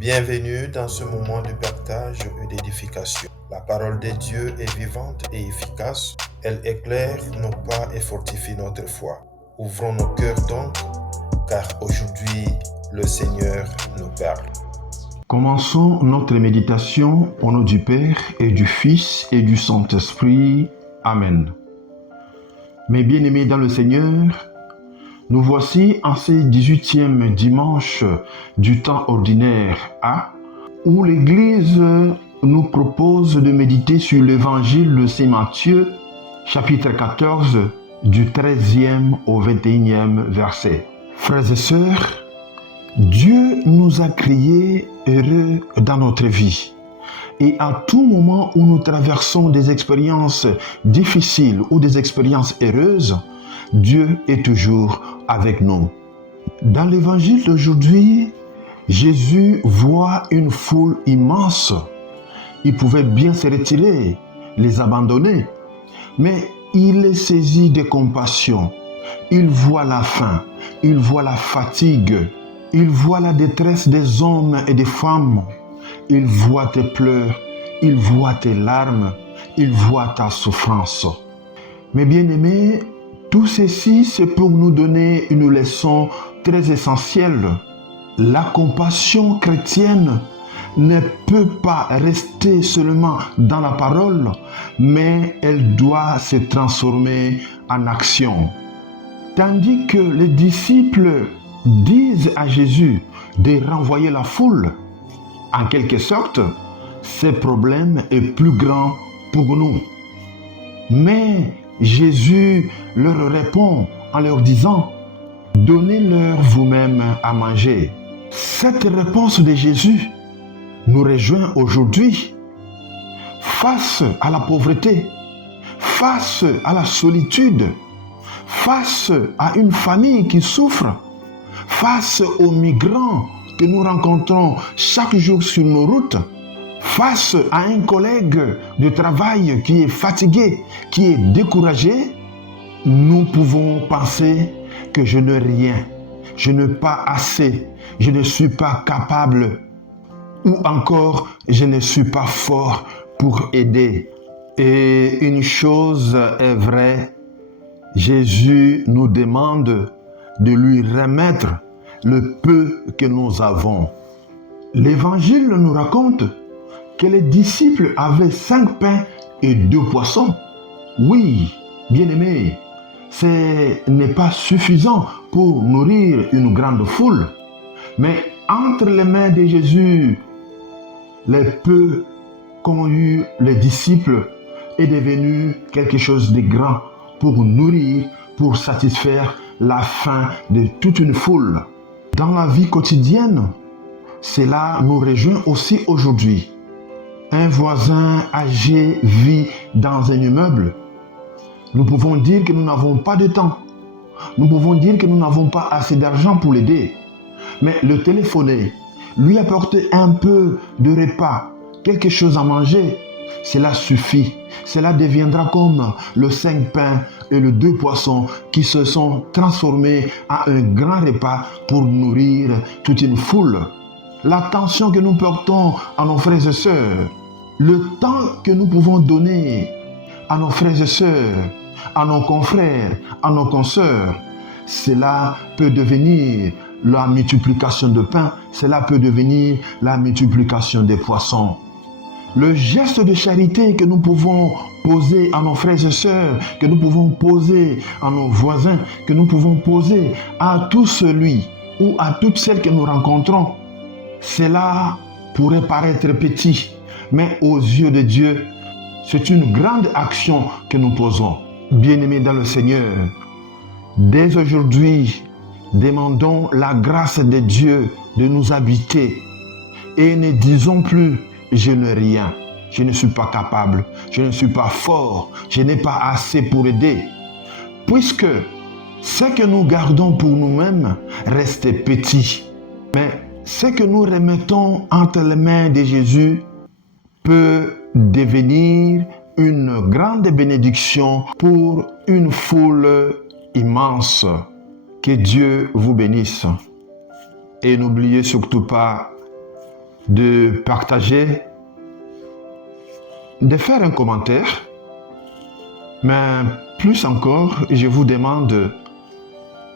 Bienvenue dans ce moment de partage et d'édification. La parole de Dieu est vivante et efficace. Elle éclaire nos pas et fortifie notre foi. Ouvrons nos cœurs donc, car aujourd'hui, le Seigneur nous parle. Commençons notre méditation au nom du Père et du Fils et du Saint-Esprit. Amen. Mes bien-aimés dans le Seigneur, nous voici en ce 18e dimanche du temps ordinaire A, où l'Église nous propose de méditer sur l'Évangile de Saint Matthieu, chapitre 14, du 13e au 21e verset. Frères et sœurs, Dieu nous a créés heureux dans notre vie. Et à tout moment où nous traversons des expériences difficiles ou des expériences heureuses, Dieu est toujours avec nous. Dans l'évangile d'aujourd'hui, Jésus voit une foule immense. Il pouvait bien se retirer, les abandonner, mais il est saisi de compassion. Il voit la faim, il voit la fatigue, il voit la détresse des hommes et des femmes. Il voit tes pleurs, il voit tes larmes, il voit ta souffrance. Mes bien-aimés, tout ceci, c'est pour nous donner une leçon très essentielle. La compassion chrétienne ne peut pas rester seulement dans la parole, mais elle doit se transformer en action. Tandis que les disciples disent à Jésus de renvoyer la foule, en quelque sorte, ce problème est plus grand pour nous. Mais Jésus leur répond en leur disant, donnez-leur vous-même à manger. Cette réponse de Jésus nous rejoint aujourd'hui. Face à la pauvreté, face à la solitude, face à une famille qui souffre, face aux migrants que nous rencontrons chaque jour sur nos routes, face à un collègue de travail qui est fatigué, qui est découragé, nous pouvons penser que je n'ai rien, je n'ai pas assez, je ne suis pas capable, ou encore je ne suis pas fort pour aider. Et une chose est vraie, Jésus nous demande de lui remettre le peu que nous avons. L'Évangile nous raconte que les disciples avaient 5 pains et 2 poissons. Oui, bien-aimés, ce n'est pas suffisant pour nourrir une grande foule. Mais entre les mains de Jésus, les peu qu'ont eu les disciples est devenu quelque chose de grand pour nourrir, pour satisfaire la faim de toute une foule. Dans la vie quotidienne, cela nous rejoint aussi aujourd'hui. Un voisin âgé vit dans un immeuble. Nous pouvons dire que nous n'avons pas de temps. Nous pouvons dire que nous n'avons pas assez d'argent pour l'aider. Mais le téléphoner, lui apporter un peu de repas, quelque chose à manger, cela suffit. Cela deviendra comme le 5 pains et le 2 poissons qui se sont transformés en un grand repas pour nourrir toute une foule. L'attention que nous portons à nos frères et sœurs, le temps que nous pouvons donner à nos frères et sœurs, à nos confrères, à nos consoeurs, cela peut devenir la multiplication de pain, cela peut devenir la multiplication des poissons. Le geste de charité que nous pouvons poser à nos frères et sœurs, que nous pouvons poser à nos voisins, que nous pouvons poser à tout celui ou à toutes celles que nous rencontrons, cela pourrait paraître petit, mais aux yeux de Dieu, c'est une grande action que nous posons. Bien-aimés dans le Seigneur, dès aujourd'hui, demandons la grâce de Dieu de nous habiter et ne disons plus « je n'ai rien, je ne suis pas capable, je ne suis pas fort, je n'ai pas assez pour aider ». Puisque ce que nous gardons pour nous-mêmes reste petit, mais ce que nous remettons entre les mains de Jésus peut devenir une grande bénédiction pour une foule immense. Que Dieu vous bénisse. Et n'oubliez surtout pas de partager, de faire un commentaire, mais plus encore, je vous demande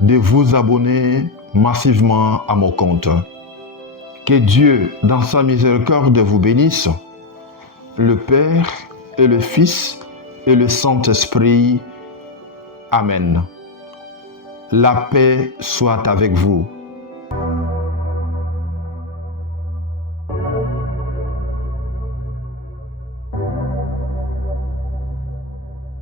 de vous abonner massivement à mon compte. Que Dieu, dans sa miséricorde, vous bénisse, le Père et le Fils et le Saint-Esprit. Amen. La paix soit avec vous.